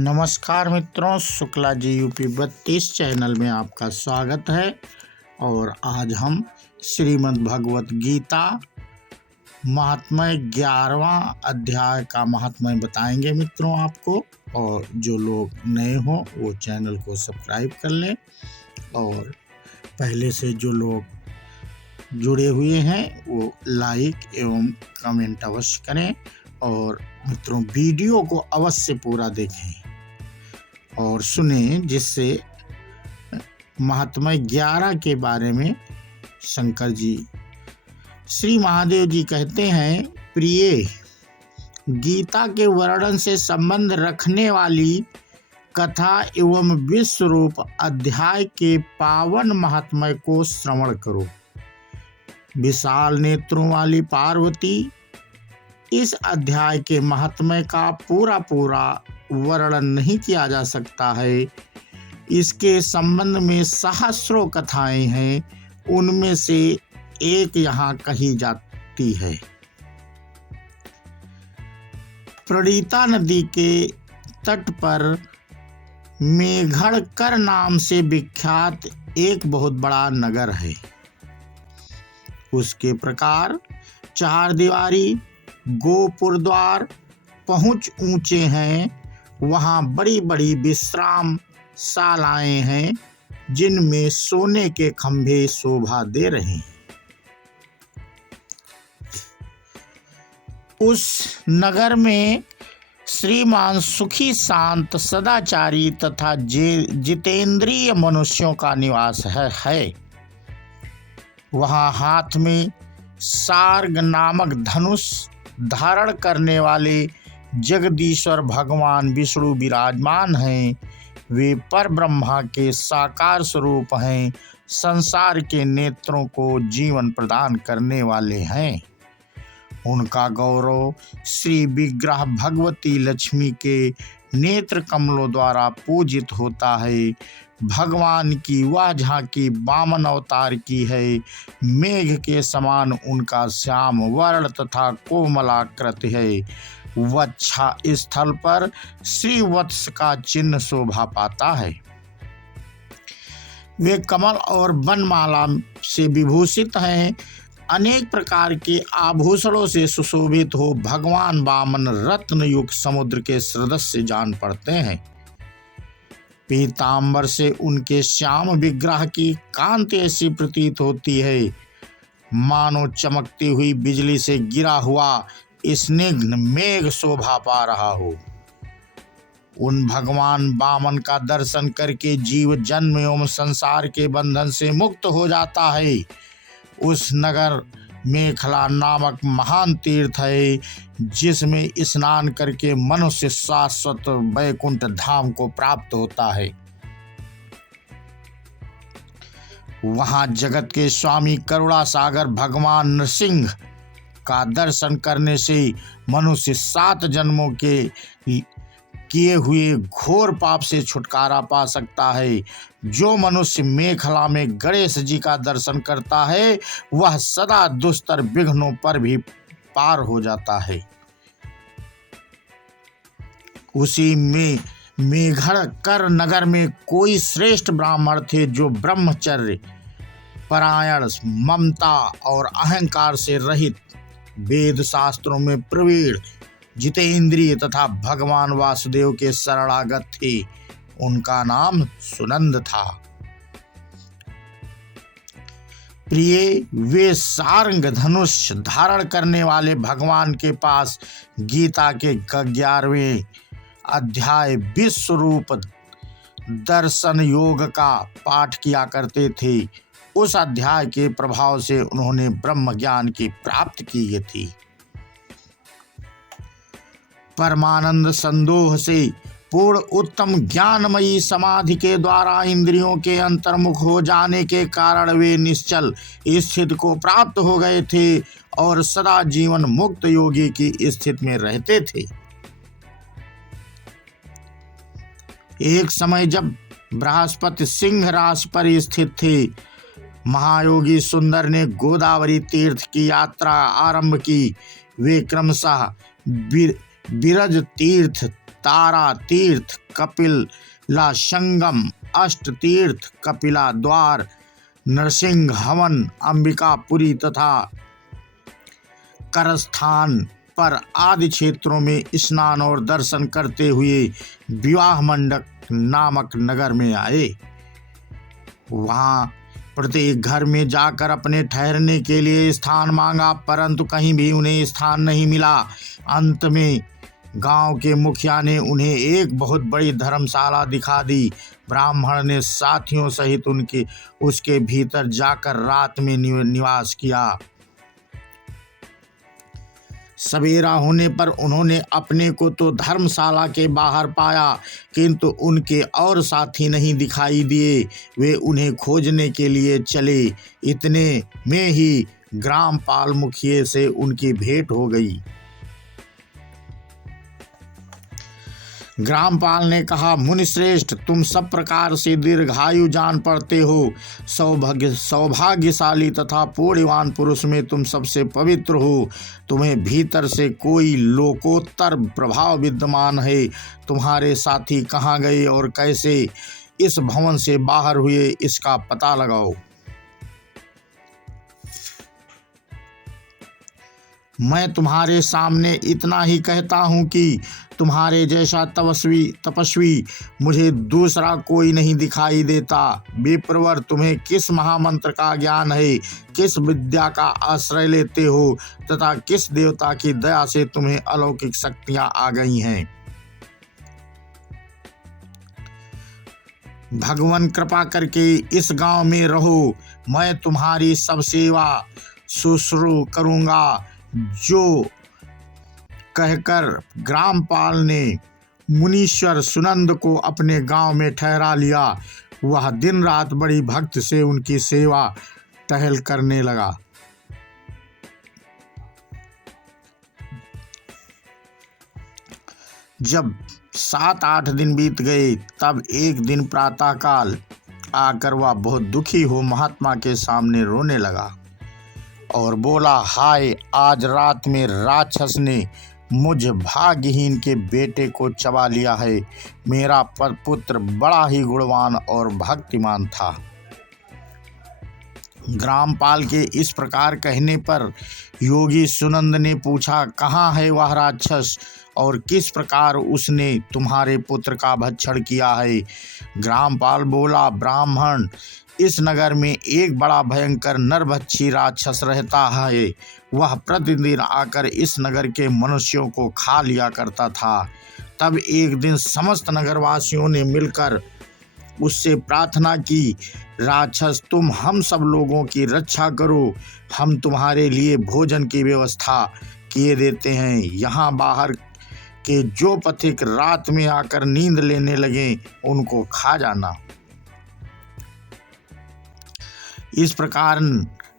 नमस्कार मित्रों, Shukla ji UP 32 channel में आपका स्वागत है। और आज हम श्रीमद् भगवत गीता महात्म्य 11वां अध्याय का महात्म्य बताएंगे मित्रों आपको। और जो लोग नए हो वो चैनल को सब्सक्राइब कर लें और पहले से जो लोग जुड़े हुए हैं वो लाइक एवं कमेंट अवश्य करें। और मित्रों वीडियो को अवश्य पूरा देखें और सुने, जिससे महात्म्य 11 के बारे में शंकर जी श्री महादेव जी कहते हैं, प्रिय, गीता के वर्णन से संबंध रखने वाली कथा एवं विश्व रूप अध्याय के पावन महात्म्य को श्रवण करो। विशाल नेत्रों वाली पार्वती, इस अध्याय के महात्म्य का पूरा वर्णन नहीं किया जा सकता है। इसके संबंध में सहस्रों कथाएं हैं, उनमें से एक यहाँ कही जाती है। प्रणीता नदी के तट पर मेघड़कर नाम से विख्यात एक बहुत बड़ा नगर है। उसके प्रकार चार दीवारी, गोपुर द्वार पहुँच ऊंचे हैं। वहाँ बड़ी बड़ी विश्राम शालाएं हैं, जिनमें सोने के खंभे शोभा दे रहे हैं। उस नगर में श्रीमान सुखी, शांत, सदाचारी तथा जितेंद्रिय मनुष्यों का निवास है। वहाँ हाथ में सार्ग नामक धनुष धारण करने वाले जगदीश्वर भगवान विष्णु विराजमान हैं। वे पर ब्रह्मा के साकार स्वरूप हैं। संसार के नेत्रों को जीवन प्रदान करने वाले हैं। उनका गौरव श्री विग्रह भगवती लक्ष्मी के नेत्र कमलों द्वारा पूजित होता है। भगवान की वह झांकी वामन अवतार की है। मेघ के समान उनका श्याम वर्ण तथा कोमलाकृति है। वक्षा स्थल पर श्री वत्स का चिन्ह शोभा पाता है। वे कमल और वनमाला से विभूषित हैं। अनेक प्रकार के आभूषणों से सुशोभित हो भगवान वामन रत्न युक्त समुद्र के सदृश जान पड़ते हैं। पीतांबर से उनके श्याम विग्रह की कांति ऐसी प्रतीत होती है, मानो चमकती हुई बिजली से गिरा हुआ स्निग्ध मेघ शोभा पा रहा हो। उन भगवान वामन का दर्शन करके जीव जन्म एवं संसार के बंधन से मुक्त हो जाता है। उस नगर मेखला नामक महान तीर्थ है, जिसमें स्नान करके मनुष्य शाश्वत वैकुंठ धाम को प्राप्त होता है। वहाँ जगत के स्वामी करुणा सागर भगवान नृसिंह का दर्शन करने से मनुष्य 7 जन्मों के किए हुए घोर पाप से छुटकारा पा सकता है। जो मनुष्य मेखला में गणेश जी का दर्शन करता है, वह सदा दुस्तर विघ्नों पर भी पार हो जाता है। उसी में मेघड़कर नगर में कोई श्रेष्ठ ब्राह्मण थे, जो ब्रह्मचर्य परायण, ममता और अहंकार से रहित, वेद शास्त्रों में प्रवीण, जितेंद्रिय तथा भगवान वासुदेव के शरणागत थे। उनका नाम सुनंद था। प्रिय, वे सारंग धनुष धारण करने वाले भगवान के पास गीता के 11वें अध्याय विश्व रूप दर्शन योग का पाठ किया करते थे। उस अध्याय के प्रभाव से उन्होंने ब्रह्म ज्ञान की प्राप्ति की थी। परमानंद संदोह से पूर्ण उत्तम ज्ञानमयी समाधि के द्वारा इंद्रियों के अंतर्मुख हो जाने के कारण वे निश्चल स्थिति को प्राप्त हो गए थे और सदा जीवन मुक्त योगी की स्थिति में रहते थे। एक समय जब बृहस्पति सिंह राशि पर स्थित थे, महायोगी सुंदर ने गोदावरी तीर्थ की यात्रा आरंभ की। वे क्रमशः बिरज तीर्थ, तारा तीर्थ, कपिला संगम, अष्ट तीर्थ, कपिला द्वार, नरसिंह हवन, अंबिकापुरी तथा करस्थान पर आदि क्षेत्रों में स्नान और दर्शन करते हुए विवाह मंडप नामक नगर में आए। वहां प्रत्येक घर में जाकर अपने ठहरने के लिए स्थान मांगा, परंतु कहीं भी उन्हें स्थान नहीं मिला। अंत में गांव के मुखिया ने उन्हें एक बहुत बड़ी धर्मशाला दिखा दी। ब्राह्मण ने साथियों सहित उसके भीतर जाकर रात में निवास किया। सवेरा होने पर उन्होंने अपने को तो धर्मशाला के बाहर पाया, किंतु उनके और साथी नहीं दिखाई दिए। वे उन्हें खोजने के लिए चले। इतने में ही ग्रामपाल मुखिए से उनकी भेंट हो गई। ग्रामपाल ने कहा, मुनिश्रेष्ठ, तुम सब प्रकार से दीर्घायु जान पड़ते हो। सौभाग्यशाली तथा पुण्यवान पुरुष में तुम सबसे पवित्र हो। तुम्हें भीतर से कोई लोकोत्तर प्रभाव विद्यमान है। तुम्हारे साथी कहाँ गए और कैसे इस भवन से बाहर हुए, इसका पता लगाओ। मैं तुम्हारे सामने इतना ही कहता हूँ कि तुम्हारे जैसा तपस्वी मुझे दूसरा कोई नहीं दिखाई देता। विप्रवर, तुम्हें किस महामंत्र का ज्ञान है, किस विद्या का आश्रय लेते हो तथा किस देवता की दया से तुम्हें अलौकिक शक्तियां आ गई हैं? भगवान कृपा करके इस गांव में रहो। मैं तुम्हारी सब सेवा शुश्रूषा करूँगा। जो कहकर ग्रामपाल ने मुनीश्वर सुनंद को अपने गांव में ठहरा लिया। वह दिन रात बड़ी भक्ति से उनकी सेवा टहल करने लगा। जब 7-8 दिन बीत गए, तब एक दिन प्रातःकाल आकर वह बहुत दुखी हो महात्मा के सामने रोने लगा और बोला, हाय, आज रात में राक्षस ने मुझ भाग्यहीन के बेटे को चबा लिया है। मेरा पुत्र बड़ा ही गुणवान और भक्तिमान था। ग्रामपाल के इस प्रकार कहने पर योगी सुनंद ने पूछा, कहाँ है वह राक्षस और किस प्रकार उसने तुम्हारे पुत्र का भक्षण किया है? ग्रामपाल बोला, ब्राह्मण, इस नगर में एक बड़ा भयंकर नरभक्षी राक्षस रहता है। वह प्रतिदिन आकर इस नगर के मनुष्यों को खा लिया करता था। तब एक दिन समस्त नगरवासियों ने मिलकर उससे प्रार्थना की, राक्षस, तुम हम सब लोगों की रक्षा करो। हम तुम्हारे लिए भोजन की व्यवस्था किए देते हैं। यहाँ बाहर के जो पथिक रात में आकर नींद लेने लगे, उनको खा जाना। इस प्रकार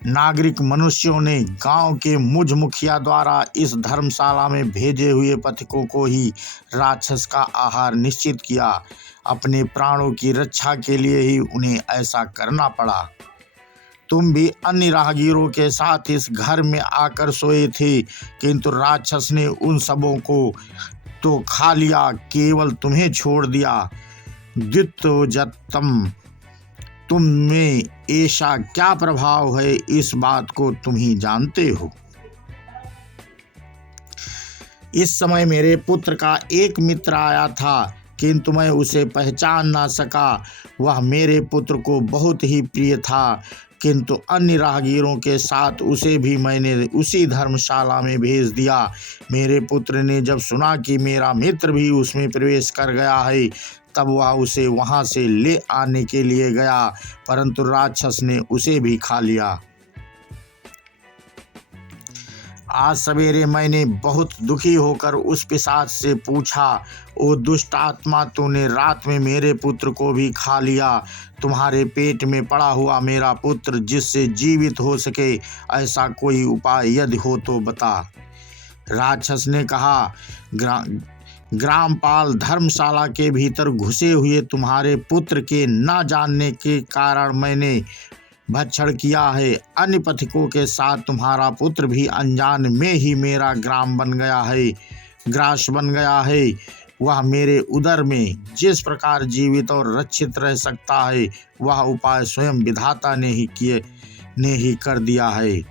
नागरिक मनुष्यों ने गांव के मुझ मुखिया द्वारा इस धर्मशाला में भेजे हुए पथिकों को ही राक्षस का आहार निश्चित किया। अपने प्राणों की रक्षा के लिए ही उन्हें ऐसा करना पड़ा। तुम भी अन्य राहगीरों के साथ इस घर में आकर सोए थे, किंतु राक्षस ने उन सबों को तो खा लिया, केवल तुम्हें छोड़ दिया। द्वितोजतम, तुम में ऐसा क्या प्रभाव है, इस बात को तुम ही जानते हो। इस समय मेरे पुत्र का एक मित्र आया था, किंतु मैं उसे पहचान ना सका। वह मेरे पुत्र को बहुत ही प्रिय था, किंतु अन्य राहगीरों के साथ उसे भी मैंने उसी धर्मशाला में भेज दिया। मेरे पुत्र ने जब सुना कि मेरा मित्र भी उसमें प्रवेश कर गया है, तब वह उसे वहां से ले आने के लिए गया, परंतु राक्षस ने उसे भी खा लिया। आज सवेरे मैंने बहुत दुखी होकर उस पिशाच से पूछा, ओ दुष्ट आत्मा, तूने रात में मेरे पुत्र को भी खा लिया। तुम्हारे पेट में पड़ा हुआ मेरा पुत्र जिससे जीवित हो सके, ऐसा कोई उपाय यदि हो तो बता। राक्षस ने कहा, ग्रामपाल, धर्मशाला के भीतर घुसे हुए तुम्हारे पुत्र के न जानने के कारण मैंने भक्षण किया है। अन्य पथिकों के साथ तुम्हारा पुत्र भी अनजान में ही मेरा ग्रास बन गया है। वह मेरे उदर में जिस प्रकार जीवित और रक्षित रह सकता है, वह उपाय स्वयं विधाता ने ही कर दिया है।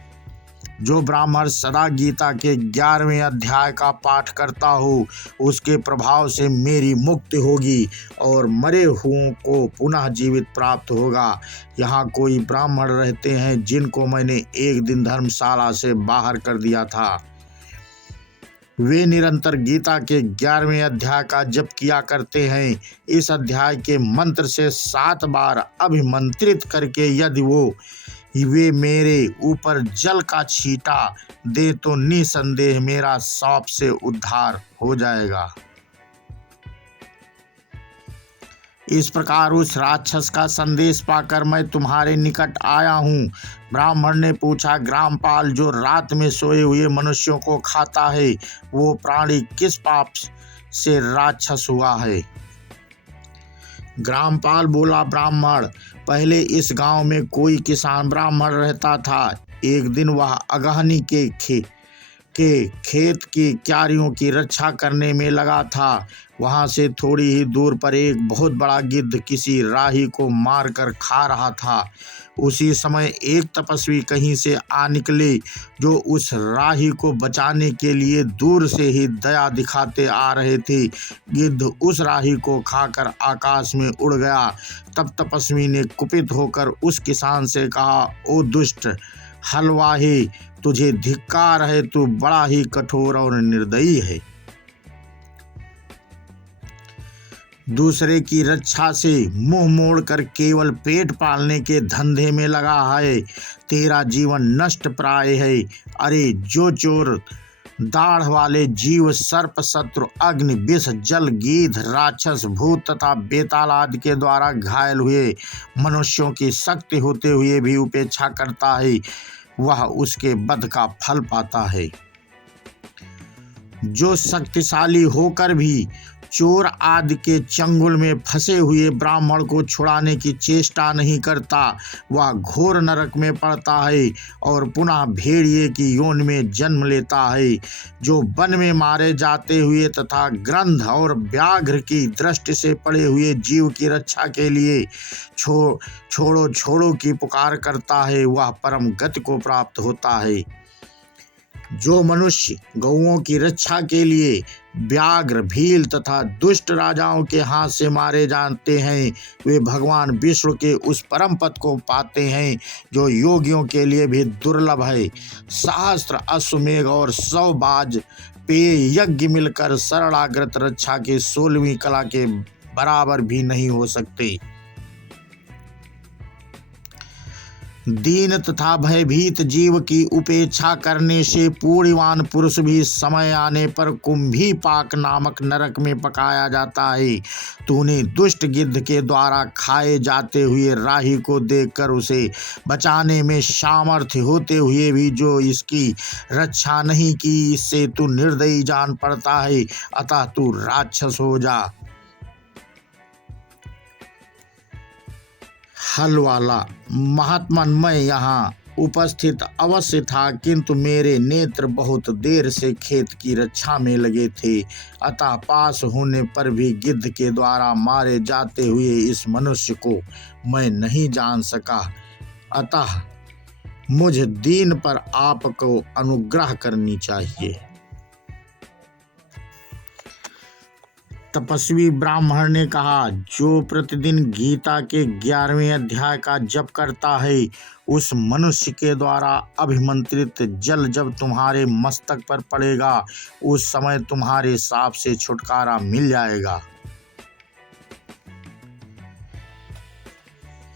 जो ब्राह्मण सदा गीता के 11वें अध्याय का पाठ करता हो, उसके प्रभाव से मेरी मुक्ति होगी और मरे हुओं को पुनः जीवित प्राप्त होगा। यहाँ कोई ब्राह्मण रहते हैं जिनको मैंने एक दिन धर्मशाला से बाहर कर दिया था। वे निरंतर गीता के 11वें अध्याय का जप किया करते हैं। इस अध्याय के मंत्र से 7 बार अभिमंत्रित करके यदि वे मेरे ऊपर जल का छींटा दे तो निसंदेह मेरा सांप से उद्धार हो जाएगा। इस प्रकार उस राक्षस का संदेश पाकर मैं तुम्हारे निकट आया हूँ। ब्राह्मण ने पूछा, ग्रामपाल, जो रात में सोए हुए मनुष्यों को खाता है, वो प्राणी किस पाप से राक्षस हुआ है? ग्रामपाल बोला, ब्राह्मण, पहले इस गांव में कोई किसान ब्राह्मण रहता था। एक दिन वह अगहनी के खेत की क्यारियों की रक्षा करने में लगा था। वहां से थोड़ी ही दूर पर एक बहुत बड़ा गिद्ध किसी राही को मारकर खा रहा था। उसी समय एक तपस्वी कहीं से आ निकले, जो उस राही को बचाने के लिए दूर से ही दया दिखाते आ रहे थे। गिद्ध उस राही को खाकर आकाश में उड़ गया। तब तपस्वी ने कुपित होकर उस किसान से कहा, ओ दुष्ट हलवाही, तुझे धिक्कार है, तू बड़ा ही कठोर और निर्दयी है। दूसरे की रक्षा से मुंह मोड़कर केवल पेट पालने के धंधे में लगा है। तेरा जीवन नष्ट प्राय है। अरे जो चोर, दाढ़ वाले जीव, सर्प, शत्रु, अग्नि, विष, जल, गीध, राक्षस, भूत तथा बेताल आदि के द्वारा घायल हुए मनुष्यों की शक्ति होते हुए भी उपेक्षा करता है, वह उसके वध का फल पाता है। जो शक्तिशाली होकर भी चोर आदि के चंगुल में फंसे हुए ब्राह्मण को छुड़ाने की चेष्टा नहीं करता, वह घोर नरक में पड़ता है और पुनः भेड़िए की योनि में जन्म लेता है। जो वन में मारे जाते हुए तथा ग्रंथ और व्याघ्र की दृष्टि से पड़े हुए जीव की रक्षा के लिए छोड़ो छोड़ो की पुकार करता है, वह परम गति को प्राप्त होता है। जो मनुष्य गौओं की रक्षा के लिए व्याघ्र, भील तथा दुष्ट राजाओं के हाथ से मारे जाते हैं, वे भगवान विष्णु के उस परम पद को पाते हैं जो योगियों के लिए भी दुर्लभ है। सहस्त्र अश्वमेघ और 100 बाज पेय यज्ञ मिलकर शरणागत रक्षा की 16वीं कला के बराबर भी नहीं हो सकते। दीन तथा भयभीत जीव की उपेक्षा करने से पूर्णवान पुरुष भी समय आने पर कुंभी पाक नामक नरक में पकाया जाता है। तूने दुष्ट गिद्ध के द्वारा खाए जाते हुए राही को देखकर उसे बचाने में सामर्थ्य होते हुए भी जो इसकी रक्षा नहीं की, इससे तू निर्दयी जान पड़ता है। अतः तू राक्षस हो जा। हल वाला, महात्मन, मैं यहाँ उपस्थित अवश्य था, किंतु मेरे नेत्र बहुत देर से खेत की रक्षा में लगे थे। अतः पास होने पर भी गिद्ध के द्वारा मारे जाते हुए इस मनुष्य को मैं नहीं जान सका। अतः मुझ दीन पर आपको अनुग्रह करनी चाहिए। तपस्वी ब्राह्मण ने कहा, जो प्रतिदिन गीता के 11वें अध्याय का जप करता है, उस मनुष्य के द्वारा अभिमंत्रित जल जब तुम्हारे मस्तक पर पड़ेगा, उस समय तुम्हारे शाप से छुटकारा मिल जाएगा।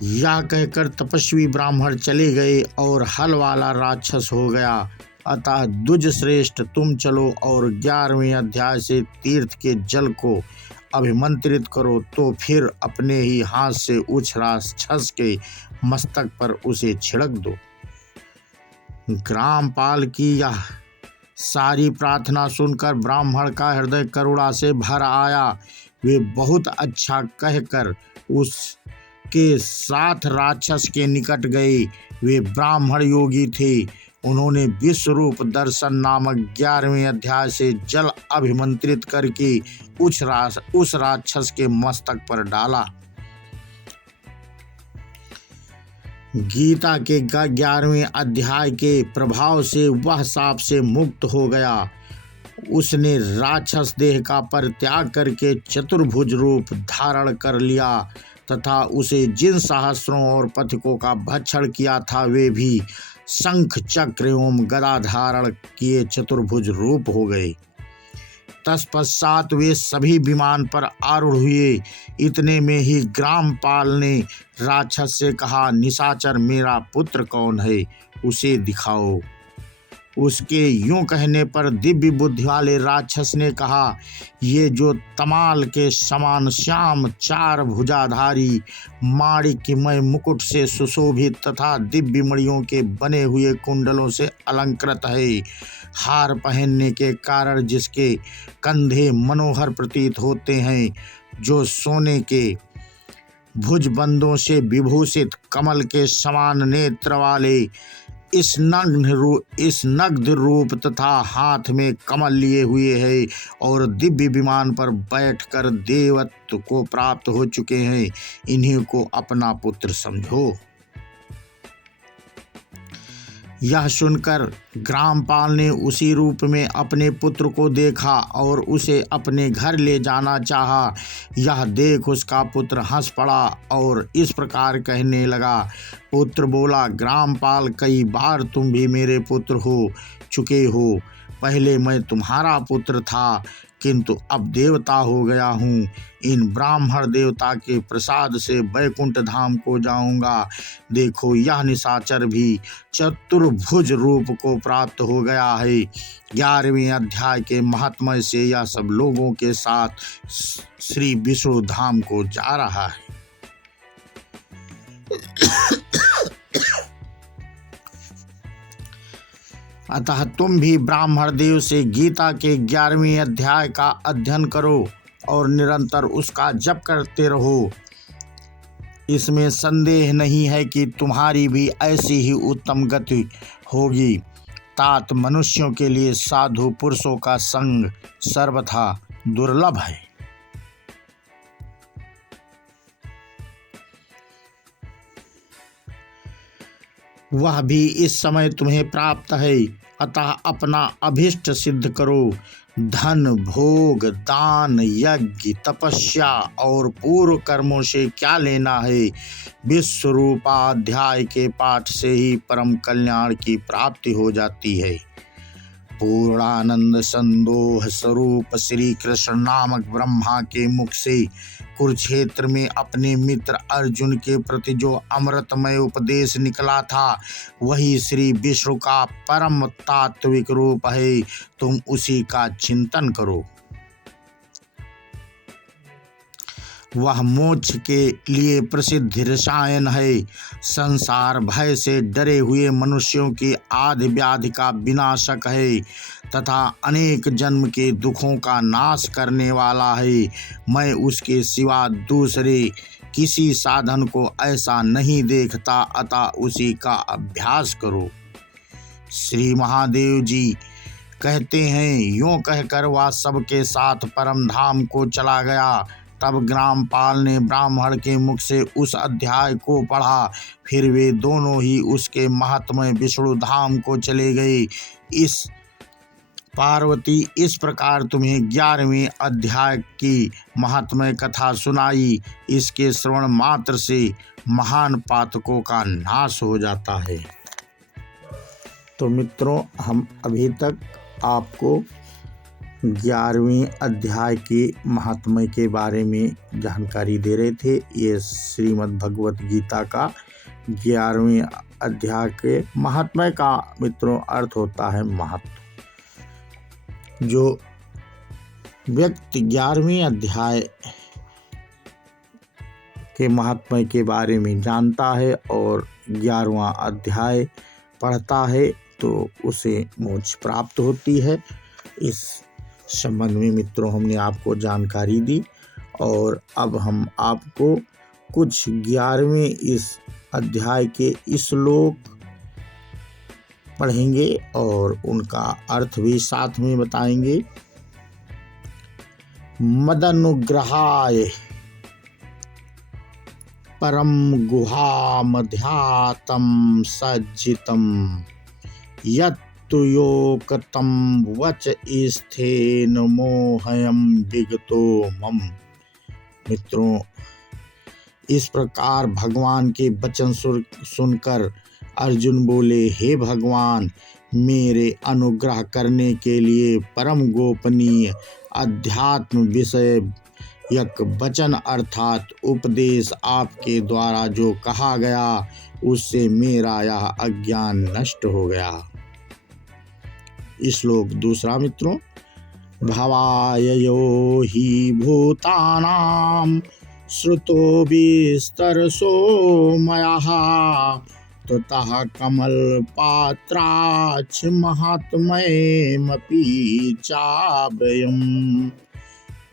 यह कहकर तपस्वी ब्राह्मण चले गए और हल वाला राक्षस हो गया। अतः द्विज श्रेष्ठ, तुम चलो और 11वें अध्याय से तीर्थ के जल को अभिमंत्रित करो, तो फिर अपने ही हाथ से उस राक्षस के मस्तक पर उसे छिड़क दो। ग्रामपाल की यह सारी प्रार्थना सुनकर ब्राह्मण का हृदय करुणा से भर आया। वे बहुत अच्छा कहकर उसके साथ राक्षस के निकट गए। वे ब्राह्मण योगी थे। उन्होंने विश्व रूप दर्शन नामक 11वें अध्याय से जल अभिमंत्रित करके उस राक्षस के मस्तक पर डाला। गीता के 11वें अध्याय के प्रभाव से वह सांप से मुक्त हो गया। उसने राक्षस देह का परित्याग करके चतुर्भुज रूप धारण कर लिया तथा उसे जिन सहस्रों और पथिकों का भक्षण किया था वे भी शंख चक्र एवं गदा धारण किए चतुर्भुज रूप हो गए। तत्पश्चात वे सभी विमान पर आरूढ़ हुए। इतने में ही ग्रामपाल ने राक्षस से कहा, निशाचर मेरा पुत्र कौन है, उसे दिखाओ। उसके यूं कहने पर दिव्य बुद्धि वाले राक्षस ने कहा, ये जो तमाल के समान श्याम 4 भुजाधारी माणिक्यमय मुकुट से सुशोभित तथा दिव्य मणियों के बने हुए कुंडलों से अलंकृत है, हार पहनने के कारण जिसके कंधे मनोहर प्रतीत होते हैं, जो सोने के भुजबंदों से विभूषित कमल के समान नेत्र वाले, इस नग्न रूप तथा हाथ में कमल लिए हुए है और दिव्य विमान पर बैठकर देवत्व को प्राप्त हो चुके हैं, इन्हीं को अपना पुत्र समझो। यह सुनकर ग्रामपाल ने उसी रूप में अपने पुत्र को देखा और उसे अपने घर ले जाना चाहा। यह देख उसका पुत्र हंस पड़ा और इस प्रकार कहने लगा। पुत्र बोला, ग्रामपाल, कई बार तुम भी मेरे पुत्र हो चुके हो। पहले मैं तुम्हारा पुत्र था, किंतु अब देवता हो गया हूँ। इन ब्राह्मण देवता के प्रसाद से वैकुंठ धाम को जाऊंगा। देखो, यह निशाचर भी चतुर्भुज रूप को प्राप्त हो गया है। 11वें अध्याय के महात्म्य से यह सब लोगों के साथ श्री विष्णु धाम को जा रहा है। अतः तुम भी ब्राह्मण देव से गीता के 11वें अध्याय का अध्ययन करो और निरंतर उसका जप करते रहो। इसमें संदेह नहीं है कि तुम्हारी भी ऐसी ही उत्तम गति होगी। तात मनुष्यों के लिए साधु पुरुषों का संग सर्वथा दुर्लभ है। वह भी इस समय तुम्हें प्राप्त है, अतः अपना अभिष्ट सिद्ध करो। धन, भोग, दान, यज्ञ, तपस्या और पूर्व कर्मों से क्या लेना है। विश्वरूपाध्याय के पाठ से ही परम कल्याण की प्राप्ति हो जाती है। पूर्णानंद संदोह स्वरूप श्री कृष्ण नामक ब्रह्मा के मुख से कुरुक्षेत्र में अपने मित्र अर्जुन के प्रति जो अमृतमय उपदेश निकला था, वही श्री विष्णु का परम तात्विक रूप है। तुम उसी का चिंतन करो। वह मोक्ष के लिए प्रसिद्ध रसायन है। संसार भय से डरे हुए मनुष्यों की आदि व्याधि का विनाशक है तथा अनेक जन्म के दुखों का नाश करने वाला है। मैं उसके सिवा दूसरे किसी साधन को ऐसा नहीं देखता, अतः उसी का अभ्यास करो। श्री महादेव जी कहते हैं, यूं कहकर वह सबके साथ परम धाम को चला गया। तब ग्रामपाल ने ब्राह्मण के मुख से उस अध्याय को पढ़ा। फिर वे दोनों ही उसके महात्म्य विष्णु धाम को चले गए। इस पार्वती इस प्रकार तुम्हें 11वें अध्याय की महात्म्य कथा सुनाई। इसके श्रवण मात्र से महान पातकों का नाश हो जाता है। तो मित्रों, हम अभी तक आपको 11वें अध्याय के महात्म्य के बारे में जानकारी दे रहे थे। ये श्रीमद् भगवत गीता का 11वें अध्याय के महात्म्य का मित्रों अर्थ होता है महत्व। जो व्यक्ति 11वें अध्याय के महात्म्य के बारे में जानता है और 11वां अध्याय पढ़ता है तो उसे मोक्ष प्राप्त होती है। इस संबंध में मित्रों हमने आपको जानकारी दी और अब हम आपको कुछ 11वें इस अध्याय के श्लोक पढ़ेंगे और उनका अर्थ भी साथ में बताएंगे। मदनुग्रहाय परम गुहामध्यातं सज्जितं यत्तु योक्तं वच स्थेन मोहयं विगतो मम। मित्रों, इस प्रकार भगवान के वचन सुनकर अर्जुन बोले, हे भगवान, मेरे अनुग्रह करने के लिए परम गोपनीय अध्यात्म विषय यक वचन अर्थात उपदेश आपके द्वारा जो कहा गया, उससे मेरा यह अज्ञान नष्ट हो गया। श्लोक दूसरा मित्रों, भवाययो हि भूतानां श्रुतो विस्तरसो मयः ततः कमलपात्राच्छ महात्म्यमपि चाभयम्।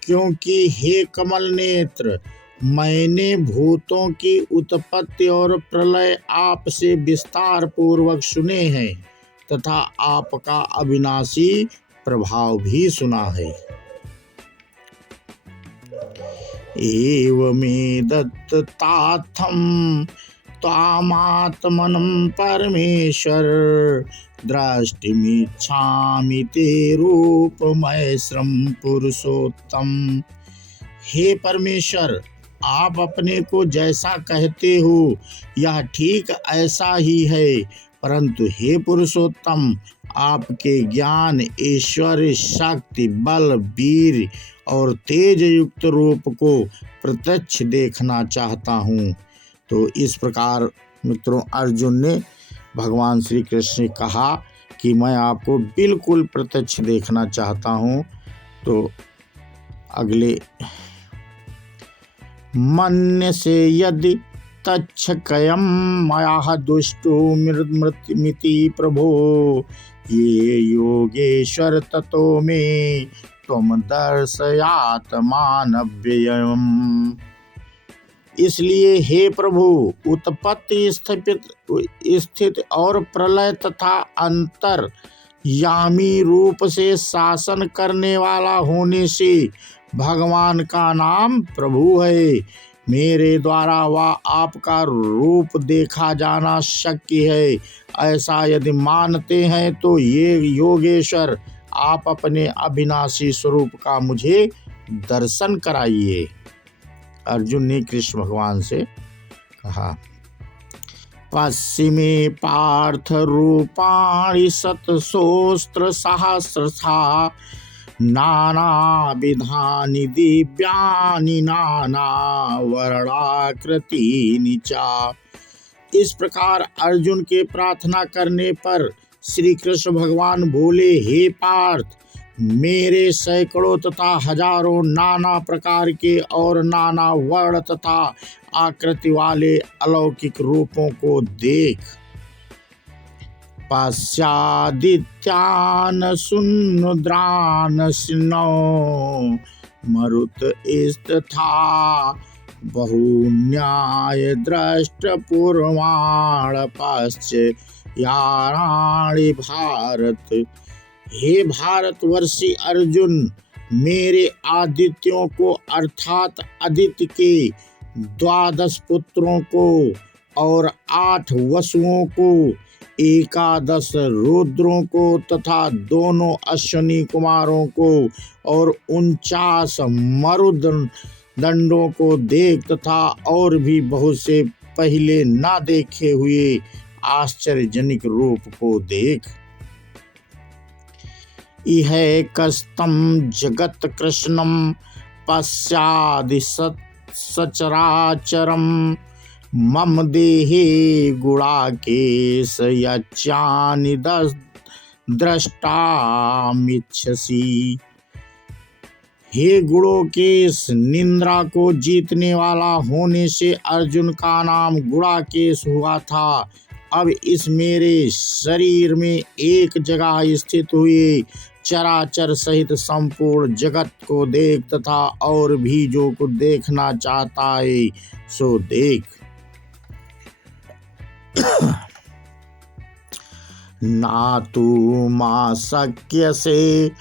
क्योंकि हे कमल नेत्र, मैंने भूतों की उत्पत्ति और प्रलय आपसे विस्तार पूर्वक सुने हैं तथा आपका अविनाशी प्रभाव भी सुना है। एवमेतत्तथाहं त्वामात्मनं परमेश्वर द्रष्टुमिच्छामि ते रूपमैश्रम पुरुषोत्तम। हे परमेश्वर, आप अपने को जैसा कहते हो यह ठीक ऐसा ही है, परंतु हे पुरुषोत्तम, आपके ज्ञान, ऐश्वर्य, शक्ति, बल, वीर और तेज युक्त रूप को प्रत्यक्ष देखना चाहता हूँ। तो इस प्रकार मित्रों अर्जुन ने भगवान श्री कृष्ण ने कहा कि मैं आपको बिल्कुल प्रत्यक्ष देखना चाहता हूँ। तो अगले, मन्यसे यदि तच्छकयं मया दुष्टो मिति प्रभो ये योगेश्वर ततो मे त्वं दर्शयात्मानव्ययम्। इसलिए हे प्रभु, उत्पत्ति स्थित और प्रलय तथा अंतर यामी रूप से शासन करने वाला होने से भगवान का नाम प्रभु है। मेरे द्वारा वह आपका रूप देखा जाना शक्य है। ऐसा यदि मानते हैं तो ये योगेश्वर, आप अपने अविनाशी स्वरूप का मुझे दर्शन कराइए। अर्जुन ने कृष्ण भगवान से कहा, पश्चिमे पार्थ रूपाणि शतसोऽस्त्र सहस्रशा नानाविधानि दिव्यानि नानावर्णाकृतीनि च। इस प्रकार अर्जुन के प्रार्थना करने पर श्री कृष्ण भगवान बोले, हे पार्थ, मेरे सैकड़ों तथा हजारों नाना प्रकार के और नाना वर्ण तथा आकृति वाले अलौकिक रूपों को देख। पाश्चादित्यान सुनुद्रान सिन्नो मरुत इस्तथा बहुन्याय दृष्ट पूर्वाण पश्चायाराणि भारत। हे भारतवर्षी अर्जुन, मेरे आदित्यों को अर्थात आदित्य के 12 पुत्रों को और 8 वसुओं को, 11 रुद्रों को तथा दोनों अश्विनी कुमारों को और 49 मरुदंडों को देख तथा और भी बहुत से पहले न देखे हुए आश्चर्यजनक रूप को देख। इह कस्तम जगत कृष्णम पश्चादि सचराचरम मम देहे गुणाकेश यच्चानि द्रष्टामिच्छसि। हे गुणोकेश, निंद्रा को जीतने वाला होने से अर्जुन का नाम गुणाकेश हुआ था। अब इस मेरे शरीर में एक जगह स्थित हुए चराचर सहित संपूर्ण जगत को देख तथा और भी जो कुछ देखना चाहता है सो देख। ना तू मा शक्यसे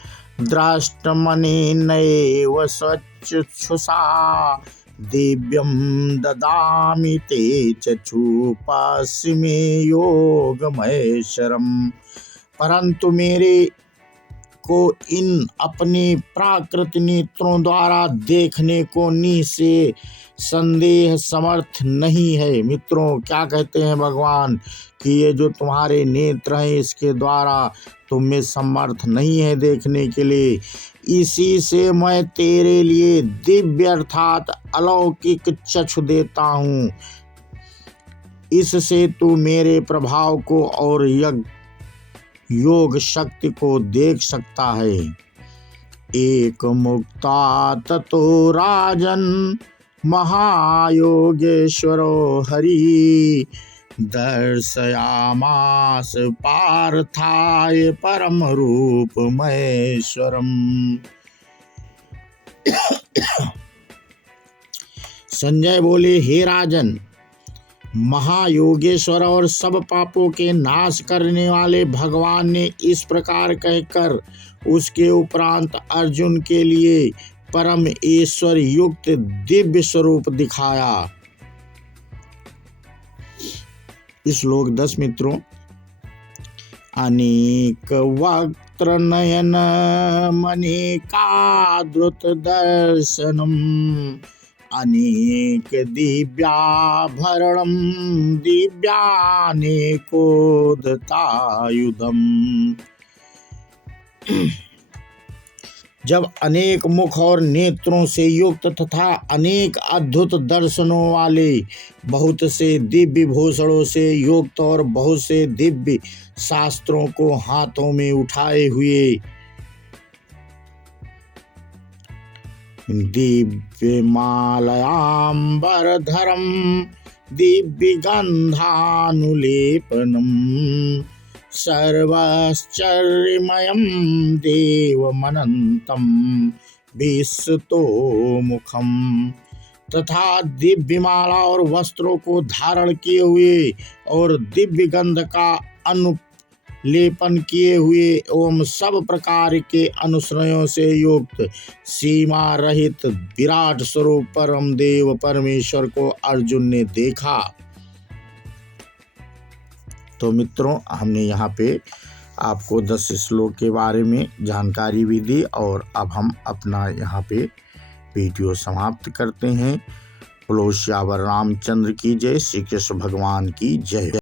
द्रष्टुमनेनैव स्वचक्षुषा दिव्यं ददामि ते चक्षुषि मे योगमहेश्वरम्। परंतु मेरे को इन अपने प्राकृत नेत्रों द्वारा देखने को निसे संदेह समर्थ नहीं है। मित्रों, क्या कहते हैं भगवान कि ये जो तुम्हारे नेत्र हैं इसके द्वारा तुम में समर्थ नहीं है देखने के लिए। इसी से मैं तेरे लिए दिव्य अर्थात अलौकिक चक्षु देता हूँ। इससे तू मेरे प्रभाव को और योग शक्ति को देख सकता है। एक मुक्ता ततो राजन महायोगेश्वरो हरि दर्शयामास पार्थाय परम रूप महेश्वरम। संजय बोले, हे राजन, महायोगेश्वर और सब पापों के नाश करने वाले भगवान ने इस प्रकार कहकर उसके उपरांत अर्जुन के लिए परम ईश्वर युक्त दिव्य स्वरूप दिखाया। श्लोक 10 मित्रों। अनेक वक्त्र नयन मनेकाद्रुत दर्शनम अनेक दिव्याभरणं दिव्यानेकोदतायुधम्। जब अनेक मुख और नेत्रों से युक्त तथा अनेक अद्भुत दर्शनों वाले बहुत से दिव्य भूषणों से युक्त और बहुत से दिव्य शास्त्रों को हाथों में उठाए हुए दिव्यमालयाम्बरधरं दिव्यगन्धानुलेपनं सर्वाश्चर्यमयं देवमनन्तं विश्वतोमुखं। तथा दिव्यमाला और वस्त्रों को धारण किए हुए और दिव्य गंध का अनुलेपन किए हुए एवं सब प्रकार के अनुश्रयों से युक्त सीमा रहित विराट स्वरूप परम देव परमेश्वर को अर्जुन ने देखा। तो मित्रों, हमने यहाँ पे आपको 10 श्लोक के बारे में जानकारी भी दी और अब हम अपना यहाँ पे वीडियो समाप्त करते हैं। बोलो श्यावर रामचंद्र की जय, श्री कृष्ण भगवान की जय।